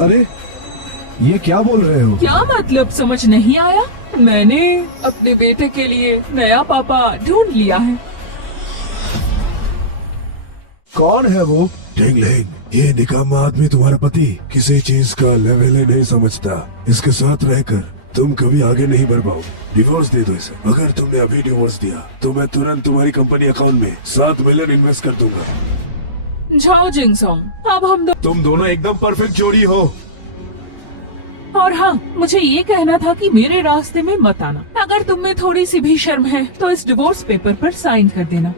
अरे ये क्या बोल रहे हो? क्या मतलब समझ नहीं आया? मैंने अपने बेटे के लिए नया पापा ढूंढ लिया है। कौन है वो? टिंगलिंग, ये निकम्मा आदमी तुम्हारा पति किसी चीज का लेवल ही नहीं समझता। इसके साथ रहकर तुम कभी आगे नहीं बढ़ पाओ। डिवोर्स दे दो इसे। अगर तुमने अभी डिवोर्स दिया तो मैं तुरंत तुम्हारी कंपनी अकाउंट में 7 मिलियन इन्वेस्ट कर दूंगा। झाओ जिंगसोंग, अब हम तुम दोनों एकदम परफेक्ट जोड़ी हो। और हाँ, मुझे ये कहना था कि मेरे रास्ते में मत आना। अगर तुम में थोड़ी सी भी शर्म है तो इस डिवोर्स पेपर पर साइन कर देना।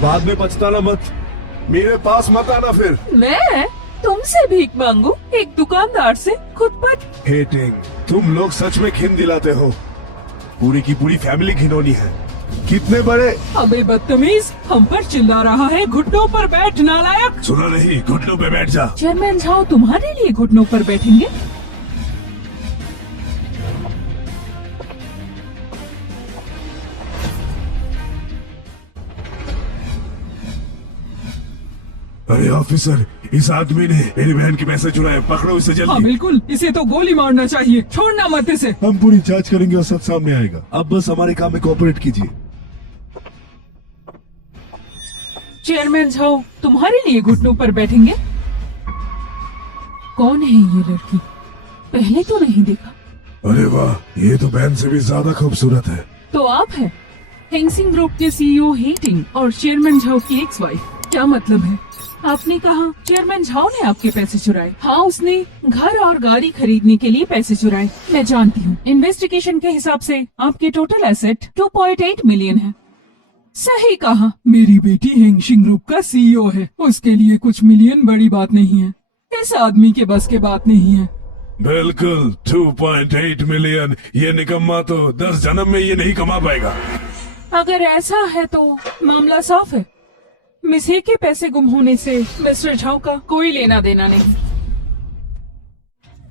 बाद में पछताना मत, मेरे पास मत आना फिर। मैं तुमसे भीख मांगू? एक दुकानदार से खुद पर? हेटिंग, तुम लोग सच में घिन दिलाते हो। पूरी की पूरी फैमिली घिनौनी है। कितने बड़े। अबे बदतमीज, हम पर चिल्ला रहा है। घुटनों पर बैठ नालायक। सुना नहीं, घुटनों पे बैठ जा। चेयरमैन झाओ तुम्हारे लिए घुटनों पर बैठेंगे। अरे ऑफिसर, इस आदमी ने मेरी बहन के पैसे चुराए, पकड़ो इसे हाँ जल्दी। बिल्कुल, इसे तो गोली मारना चाहिए। छोड़ना मत इसे। हम पूरी जांच करेंगे और सब सामने आएगा। अब बस हमारे काम में कोऑपरेट कीजिए। चेयरमैन झाओ तुम्हारे लिए घुटनों पर बैठेंगे। कौन है ये लड़की? पहले तो नहीं देखा। अरे वाह, ये तो बहन से भी ज्यादा खूबसूरत है। तो आप हैं हेंगसिंग ग्रुप के सीईओ हेटिंग और चेयरमैन झाओ की एक्स वाइफ। क्या मतलब है? आपने कहा चेयरमैन झाओ ने आपके पैसे चुराए। हाँ, उसने घर और गाड़ी खरीदने के लिए पैसे चुराए। मैं जानती हूँ। इन्वेस्टिगेशन के हिसाब से आपके टोटल एसेट 2.8 मिलियन है। सही कहा। मेरी बेटी हेंगसिंग ग्रुप का सीईओ है। उसके लिए कुछ मिलियन बड़ी बात नहीं है। इस आदमी के बस के बात नहीं है। बिल्कुल 2.8 मिलियन। ये निकम्मा तो 10 जन्म में ये नहीं कमा पाएगा। अगर ऐसा है तो मामला साफ है। मिस हे के पैसे गुम होने से मिस्टर झाओ का कोई लेना देना नहीं।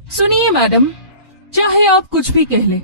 सुनिए मैडम, चाहे आप कुछ भी कह लें,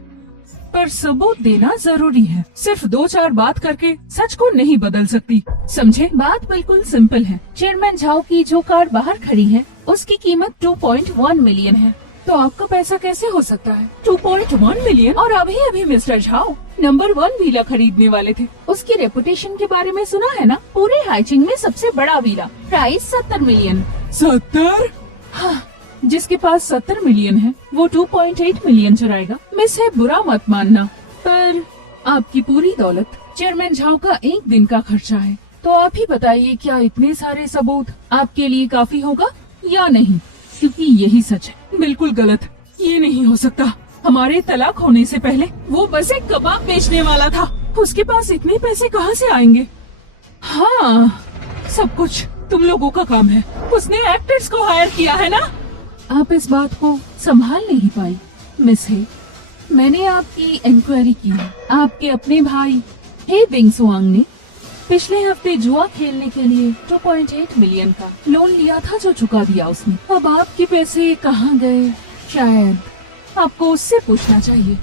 पर सबूत देना जरूरी है। सिर्फ 2-4 बात करके सच को नहीं बदल सकती, समझे? बात बिल्कुल सिंपल है। चेयरमैन झाओ की जो कार बाहर खड़ी है उसकी कीमत 2.1 मिलियन है। तो आपका पैसा कैसे हो सकता है 2.1 मिलियन? और अभी अभी मिस्टर झाओ नंबर 1 वीला खरीदने वाले थे। उसकी रेपुटेशन के बारे में सुना है ना? पूरे हाइचिंग में सबसे बड़ा वीला, प्राइस 70 मिलियन। 70? हाँ, जिसके पास 70 मिलियन है वो 2.8 मिलियन चुराएगा। मिस है, बुरा मत मानना, पर आपकी पूरी दौलत चेयरमैन झाओ का एक दिन का खर्चा है। तो आप ही बताइए, क्या इतने सारे सबूत आपके लिए काफी होगा या नहीं? क्योंकि यही सच है। बिल्कुल गलत, ये नहीं हो सकता। हमारे तलाक होने से पहले वो बस एक कबाब बेचने वाला था। उसके पास इतने पैसे कहाँ से आएंगे? हाँ, सब कुछ तुम लोगों का काम है। उसने एक्टर्स को हायर किया है ना? आप इस बात को संभाल नहीं पाई मिस हे। मैंने आपकी इंक्वायरी की है। आपके अपने भाई हे बिंगसुआंग ने पिछले हफ्ते जुआ खेलने के लिए 2.8 मिलियन का लोन लिया था, जो चुका दिया उसने। अब आपके पैसे कहाँ गए, शायद आपको उससे पूछना चाहिए।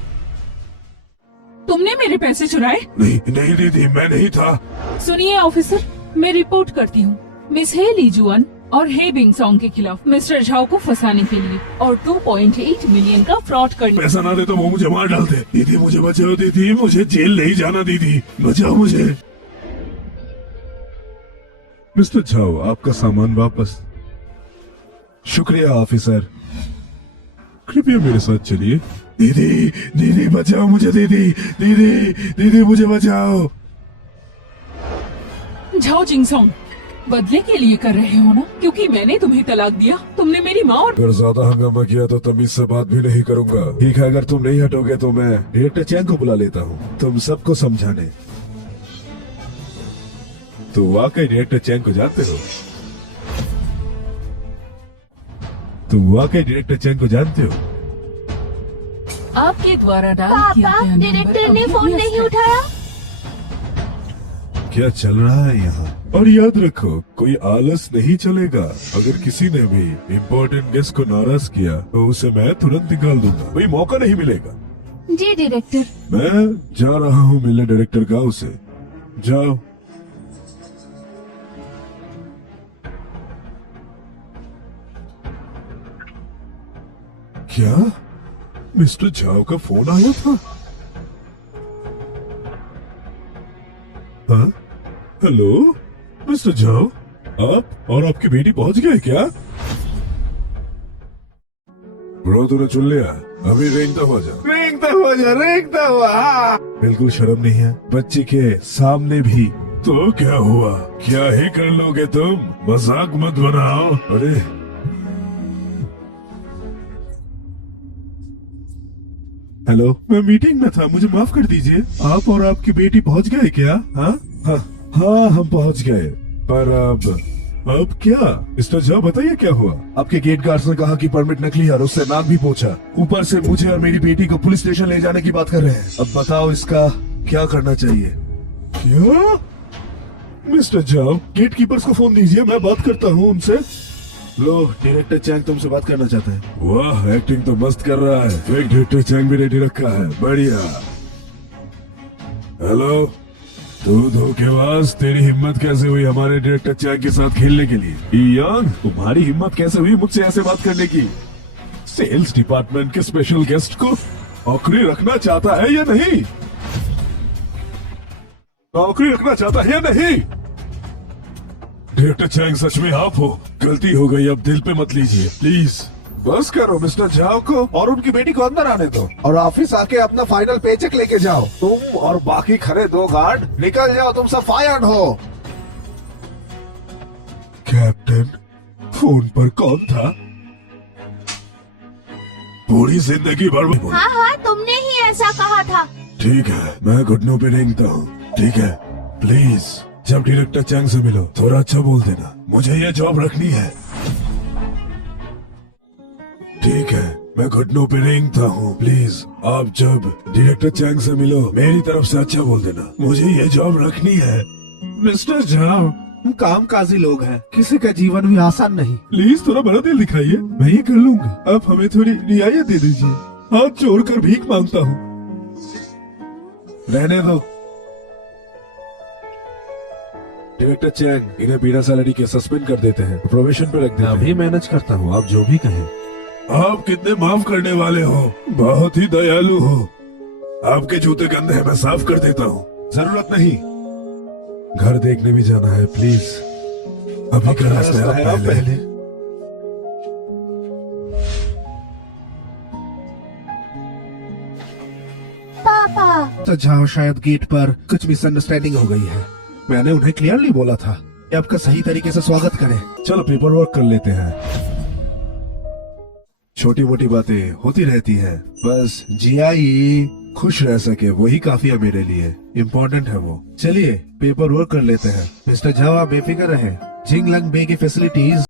तुमने मेरे पैसे चुराए? नहीं नहीं दीदी, मैं नहीं था। सुनिए ऑफिसर, मैं रिपोर्ट करती हूँ मिस हे लीजुअन और हे बिंगसोंग के खिलाफ मिस्टर झाओ को फंसाने के लिए और 2.8 मिलियन का फ्रॉड करने। पैसा ना दे तो वो मुझे मार डालते। दीदी मुझे बचाओ, दीदी मुझे जेल नहीं जाना, दीदी बचाओ मुझे। मिस्टर झाओ, आपका सामान वापस। शुक्रिया ऑफिसर। कृपया मेरे साथ चलिए। दीदी दीदी बचाओ मुझे, दीदी दीदी दीदी मुझे बचाओ। झाओ जिंगसोंग, बदले के लिए कर रहे हो ना? क्योंकि मैंने तुम्हें तलाक दिया, तुमने मेरी माँ और अगर ज्यादा हंगामा किया तो तमीज से बात भी नहीं करूंगा। ठीक है, अगर तुम नहीं हटोगे तो मैं डायरेक्टर चैंग को बुला लेता हूँ तुम सबको समझाने। तो वाकई डायरेक्टर चैंग को जानते हो? तुम वाकई डायरेक्टर चैंग को जानते हो? आपके द्वारा डायल किया पापा, गया डायरेक्टर ने नंबर फोन अभी नहीं व्यस्त है। उठाया। क्या चल रहा है यहाँ? और याद रखो, कोई आलस नहीं चलेगा। अगर किसी ने भी इम्पोर्टेंट गेस्ट को नाराज किया तो उसे मैं तुरंत निकाल दूंगा, कोई मौका नहीं मिलेगा। जी डायरेक्टर। मैं जा रहा हूँ मिलने डायरेक्टर गांव से। जाओ। क्या मिस्टर झाओ का फोन आया था? हाँ? हेलो मिस्टर झाओ, आप और आपकी बेटी पहुंच गए क्या? ब्रो तूने चुन लिया, अभी रेंगता हुआ जा। रेंगता हुआ हाँ। बिल्कुल शर्म नहीं है बच्ची के सामने भी। तो क्या हुआ, क्या ही कर लोगे तुम, मजाक मत बनाओ। अरे हेलो, मैं मीटिंग में था, मुझे माफ कर दीजिए। आप और आपकी बेटी पहुंच गए क्या? हाँ हाँ हाँ हम पहुंच गए, पर अब क्या? मिस्टर झा बताइए क्या हुआ? आपके गेट गार्ड्स ने कहा कि परमिट नकली है और उससे नाम भी पूछा। ऊपर से मुझे और मेरी बेटी को पुलिस स्टेशन ले जाने की बात कर रहे हैं। अब बताओ इसका क्या करना चाहिए? क्या? मिस्टर झा, गेट कीपर्स को फोन दीजिए, मैं बात करता हूँ उनसे। लो, डायरेक्टर चैंग तुमसे बात करना चाहते हैं। वाह, एक्टिंग तो मस्त कर रहा है। फेक डायरेक्टर चैंग भी रेडी रखा है, बढ़िया। हेलो, तू धोखेबाज, तेरी हिम्मत कैसे हुई हमारे डायरेक्टर चैंग के साथ खेलने के लिए? इयान, तुम्हारी हिम्मत कैसे हुई मुझसे ऐसे बात करने की? सेल्स डिपार्टमेंट के स्पेशल गेस्ट को नौकरी रखना चाहता है या नहीं? नौकरी रखना चाहता है या नहीं? डायरेक्टर चैंग सच में आप हो? गलती हो गई, अब दिल पे मत लीजिए प्लीज। बस करो, मिस्टर झाओ को और उनकी बेटी को अंदर आने दो और ऑफिस आके अपना फाइनल पेचेक लेके जाओ। तुम और बाकी खड़े 2 गार्ड निकल जाओ, तुम सब फायर्ड हो। कैप्टन, फोन पर कौन था? पूरी जिंदगी भर। हाँ हाँ, तुमने ही ऐसा कहा था। ठीक है, मैं घुटनों पे रेंगता हूँ। ठीक है, प्लीज जब डायरेक्टर चैंग से मिलो थोड़ा अच्छा बोल देना, मुझे ये जॉब रखनी है। ठीक है, मैं घुटनों पे रेंगता हूँ। प्लीज आप जब डायरेक्टर चैंग से मिलो मेरी तरफ से अच्छा बोल देना, मुझे ये जॉब रखनी है। मिस्टर झा, हम कामकाजी लोग हैं, किसी का जीवन भी आसान नहीं। प्लीज थोड़ा बड़ा दिल दिखाइए, मैं ये कर लूंगा। आप हमें थोड़ी रियायत दे दीजिए, हाथ जोड़कर भीख मांगता हूँ। रहने दो डायरेक्टर चैंग, इन्हें बिना सैलरी के सस्पेंड कर देते हैं, प्रोबेशन पे रख देते हैं। अभी मैनेज करता हूँ, आप जो भी कहें। आप कितने माफ करने वाले हो, बहुत ही दयालु हो। आपके जूते गंदे हैं, मैं साफ कर देता हूँ। जरूरत नहीं, घर देखने भी जाना है प्लीज। अभी का रास्ता है, आप पहले। पापा, तो जाओ, शायद गेट पर कुछ मिसअंडरस्टैंडिंग हो गई है। मैंने उन्हें क्लियरली बोला था कि आपका सही तरीके से स्वागत करें। चलो पेपर वर्क कर लेते हैं। छोटी मोटी बातें होती रहती हैं, बस जियाई खुश रह सके वही काफी है मेरे लिए। इम्पोर्टेंट है वो। चलिए पेपर वर्क कर लेते हैं। मिस्टर झा, आप बेफिक्र रहें, जिंगलंग बे की फैसिलिटीज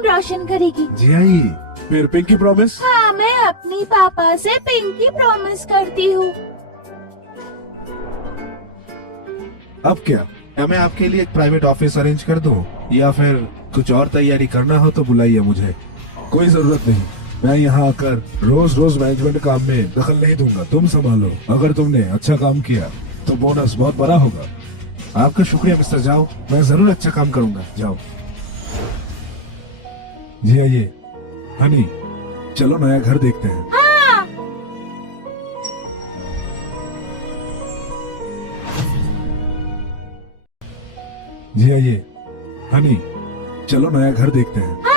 नाम रोशन करेगी। जी आई, फिर पिंकी प्रॉमिस। हाँ, मैं अपनी पापा से पिंकी प्रॉमिस करती हूँ। अब क्या मैं आपके लिए एक प्राइवेट ऑफिस अरेंज कर दूं, या फिर कुछ और तैयारी करना हो तो बुलाइए मुझे। कोई जरूरत नहीं, मैं यहाँ आकर रोज रोज मैनेजमेंट काम में दखल नहीं दूंगा, तुम संभालो। अगर तुमने अच्छा काम किया तो बोनस बहुत बड़ा होगा। आपका शुक्रिया मिस्टर जाओ, मैं जरूर अच्छा काम करूंगा। जाओ। जी आइए हनी, चलो नया घर देखते हैं। हाँ, जी आइए हनी, चलो नया घर देखते हैं।